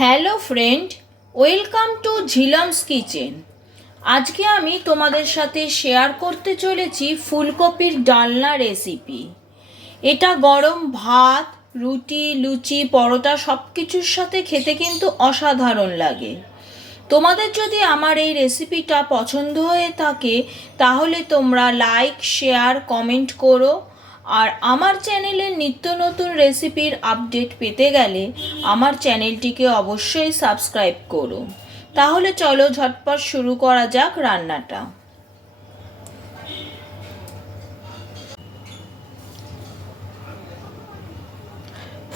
Hello friend, welcome to Jhilam's kitchen. আজকে আমি তোমাদের সাথে শেয়ার করতে চলেছি ফুলকপির ডালনা রেসিপি। এটা গরম ভাত, রুটি, লুচি, পরোটা সব কিছুর সাথে খেতে কিন্তু অসাধারণ লাগে। তোমাদের যদি আমার এই রেসিপিটা পছন্দ হয়ে থাকে, তাহলে তোমরা লাইক, শেয়ার, কমেন্ট করো। আর আমার চ্যানেলের নিত্য নতুন রেসিপির আপডেট পেতে গেলে আমার চ্যানেলটিকে অবশ্যই সাবস্ক্রাইব করো তাহলে চলো ঝটপট শুরু করা যাক রান্নাটা।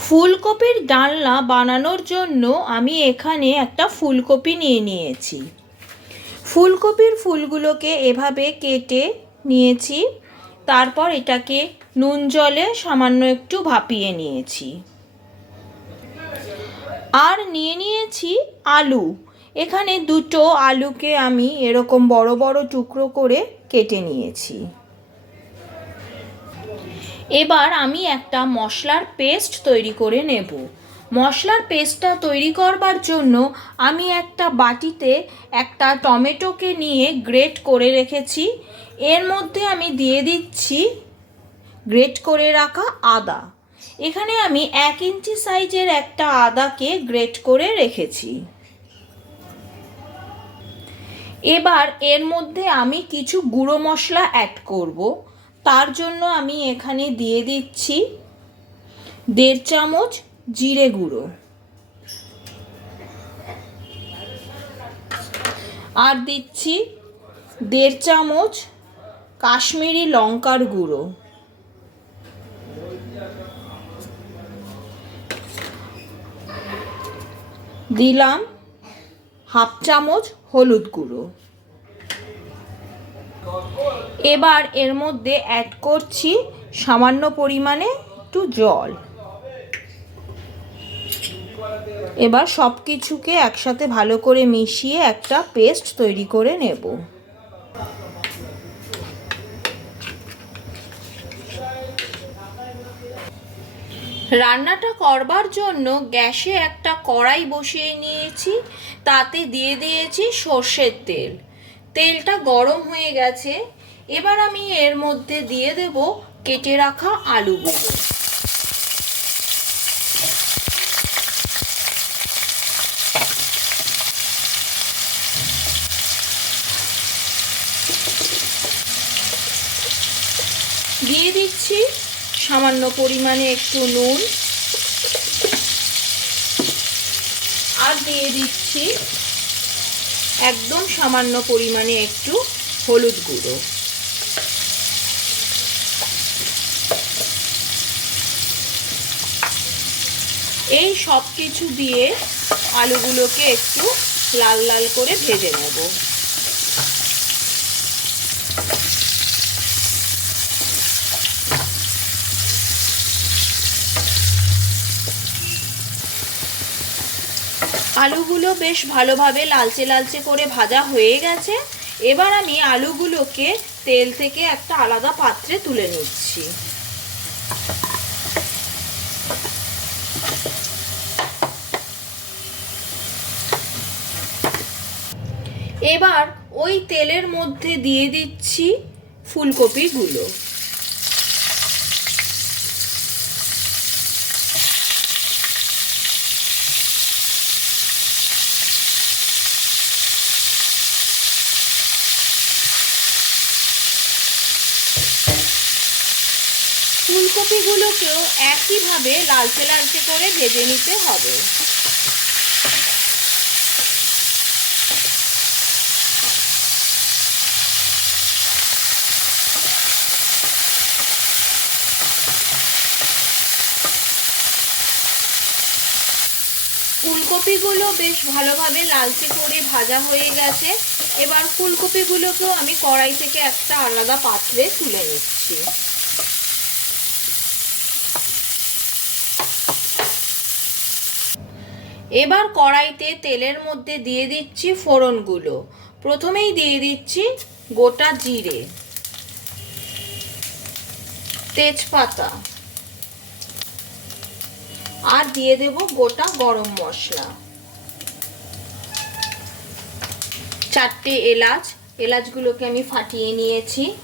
ফুলকপির ডালনা বানানোর জন্য আমি এখানে একটা ফুলকপি নিয়ে নিয়েছি। ফুলকপির ফুলগুলোকে এভাবে কেটে নিয়েছি। তারপর এটাকে নুন জলে সামান্য একটু ভাপিয়ে নিয়েছি। আর নিয়ে নিয়েছি আলু। এখানে দুটো আলুকে আমি এরকম বড় বড় টুকরো করে কেটে নিয়েছি। এবার আমি একটা মশলার পেস্ট তৈরি করে নেব। মশলার পেস্টটা তৈরি করবার জন্য আমি একটা বাটিতে একটা টমেটোকে নিয়ে গ্রেট করে রেখেছি। এর মধ্যে আমি দিয়ে দিচ্ছি গ্রেট করে রাখা আদা। এখানে আমি এক ইঞ্চি সাইজের একটা আদাকে গ্রেট করে রেখেছি। এবার এর মধ্যে আমি কিছু গুঁড়ো মশলা অ্যাড করব। তার জন্য আমি এখানে দিয়ে দিচ্ছি দেড় চামচ জিরে গুঁড়ো। আর দিচ্ছি দেড় চামচ কাশ্মীরি লঙ্কার গুঁড়ো। দিলাম হাফ চামচ হলুদ গুঁড়ো। এবার এর মধ্যে অ্যাড করছি সামান্য পরিমাণে একটু জল। এবার সব কিছুকে একসাথে ভালো করে মিশিয়ে একটা পেস্ট তৈরি করে নেব। রান্নাটা করবার জন্য গ্যাসে একটা কড়াই বসিয়ে নিয়েছি, তাতে দিয়ে দিয়েছি সর্ষের তেল। তেলটা গরম হয়ে গেছে, এবার আমি এর মধ্যে দিয়ে দেব কেটে রাখা আলুগুলো। দিয়ে দিচ্ছি সামান্য পরিমাণে একটু নুন। আর দিয়ে দিচ্ছি একদম সামান্য পরিমাণে একটু হলুদ গুঁড়ো। এই সব কিছু দিয়ে আলুগুলোকে একটু লাল লাল করে ভেজে নেব। আলুগুলো বেশ ভালোভাবে লালচে লালচে করে ভাজা হয়ে গেছে। এবার আমি আলুগুলোকে তেল থেকে একটা আলাদা পাত্রে তুলে নিচ্ছি। এবার ওই তেলের মধ্যে দিয়ে দিচ্ছি ফুলকপিগুলো। ফুলকপিগুলোকেও একইভাবে লালচে লালচে করে ভেজে নিতে হবে। ফুলকপিগুলো বেশ ভালোভাবে লালচে করে ভাজা হয়ে গেছে। এবার ফুলকপিগুলোকেও আমি কড়াই থেকে একটা আলাদা পাত্রে তুলে নিচ্ছি। এবার কড়াইতে তেলের মধ্যে দিয়ে দিচ্ছি ফোড়নগুলো। প্রথমেই দিয়ে দিচ্ছি গোটা জিরে। তেজপাতা। আর দিয়ে দেব গোটা গরম মশলা। চারটে এলাচ। এলাচগুলোকে আমি ফাটিয়ে নিয়েছি।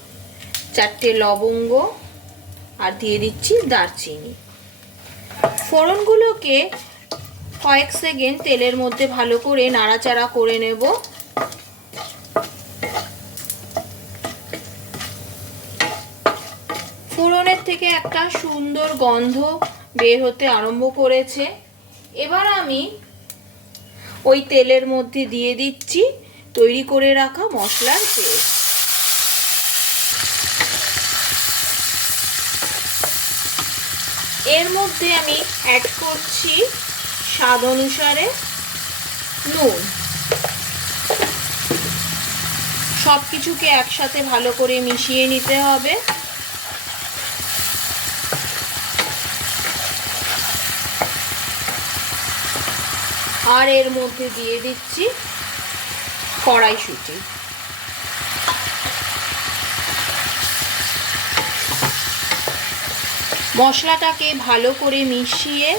চারটে লবঙ্গ। আর দিয়ে দিচ্ছি দারচিনি। ফোড়নগুলোকে কয়েক সেকেন্ড তেলের মধ্যে ভালো করে নাড়াচাড়া করে নেব। ফোড়নের থেকে একটা সুন্দর গন্ধ বের হতে আরম্ভ করেছে। এবার আমি ওই তেলের মধ্যে দিয়ে দিচ্ছি তৈরি করে রাখা মশলার পেস্ট। এর মধ্যে আমি অ্যাড করছি স্বাদ অনুসারে নুন। সব কিছুকে একসাথে ভালো করে মিশিয়ে নিতে হবে। আর এর মধ্যে দিয়ে দিচ্ছি কড়াইশুঁটি। মশলাটাকে ভালো করে মিশিয়ে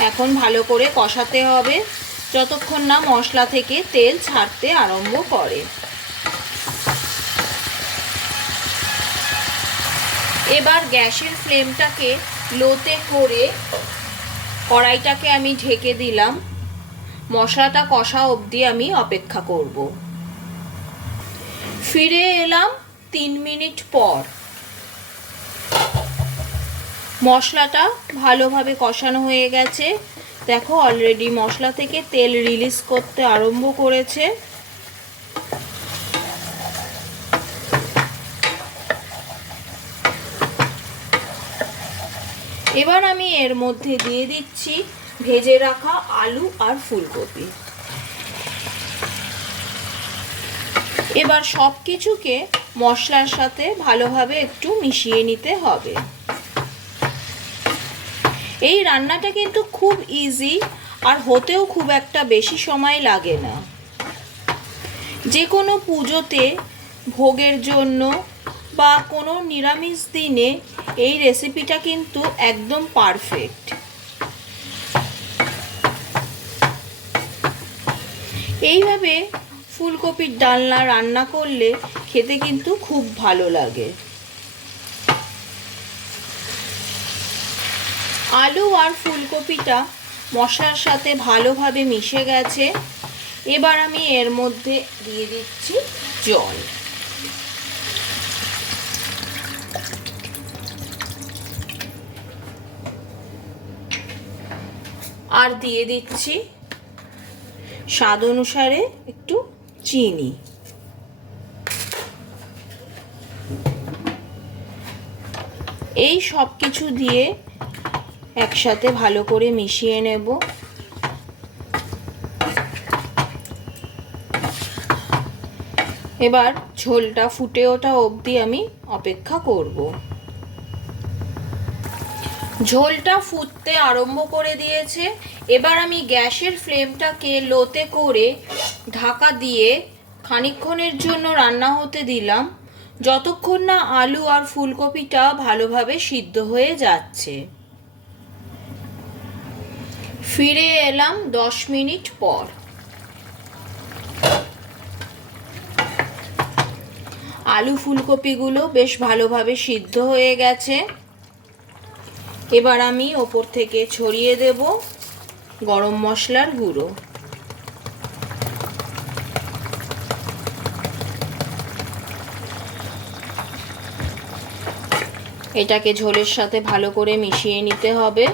এখন ভালো করে কষাতে হবে যতক্ষণ না মশলা থেকে তেল ছাড়তে আরম্ভ করে। এবার গ্যাসের ফ্লেমটাকে লোতে করে কড়াইটাকে আমি ঢেকে দিলাম। মশলাটা কষা অবধি আমি অপেক্ষা করব। ফিরে এলাম তিন মিনিট পর। মশলাটা ভালোভাবে কষানো হয়ে গেছে। দেখো অলরেডি মশলা থেকে তেল রিলিজ করতে আরম্ভ করেছে। এবার আমি এর মধ্যে দিয়ে দিচ্ছি ভেজে রাখা আলু আর ফুলকপি। এবার সব কিছুকে মশলার সাথে ভালোভাবে একটু মিশিয়ে নিতে হবে। এই রান্নাটা কিন্তু খুব ইজি আর হতেও খুব একটা বেশি সময় লাগে না। যে কোনো পুজোতে, ভোগের জন্য বা কোনো নিরামিষ দিনে এই রেসিপিটা কিন্তু একদম পারফেক্ট এইভাবে ফুলকপির ডালনা রান্না করলে খেতে কিন্তু খুব ভালো লাগে। আলু আর ফুলকপিটা মশলার সাথে ভালোভাবে মিশে গেছে। এবার আমি এর মধ্যে দিয়ে দিচ্ছি জল। আর দিয়ে দিচ্ছি স্বাদ অনুসারে একটু চিনি। এই সব কিছু দিয়ে একসাথে ভালো করে মিশিয়ে নেব। এবার ঝোলটা ফুটে ওঠা অবধি আমি অপেক্ষা করব। ঝোলটা ফুটতে আরম্ভ করে দিয়েছে। এবার আমি গ্যাসের ফ্লেমটাকে লোতে করে ঢাকা দিয়ে খানিকক্ষণের জন্য রান্না হতে দিলাম। যতক্ষণ না আলু আর ফুলকপিটা ভালোভাবে সিদ্ধ হয়ে যাচ্ছে। ফিরে এলাম দশ মিনিট পর। আলু ফুলকপিগুলো বেশ ভালোভাবে সিদ্ধ হয়ে গেছে। এবার আমি ওপর থেকে ছড়িয়ে দেব গরম মশলার গুঁড়ো। এটাকে ঝোলের সাথে ভালো করে মিশিয়ে নিতে হবে।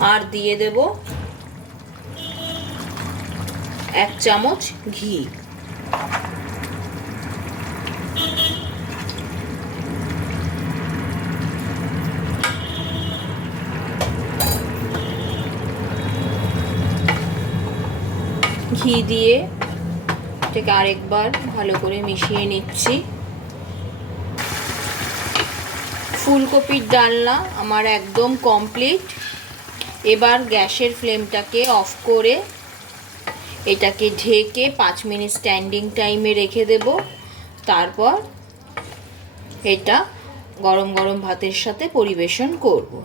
আর দিয়ে দেব এক চামচ ঘি। ঘি দিয়ে এটাকে আরেকবার ভালো করে মিশিয়ে নিচ্ছি। ফুলকপির ডালনা আমার একদম কমপ্লিট। এবার গ্যাসের ফ্লেমটাকে অফ করে এটাকে ঢেকে পাঁচ মিনিট স্ট্যান্ডিং টাইমে রেখে দেব। তারপর এটা গরম গরম ভাতের সাথে পরিবেশন করব।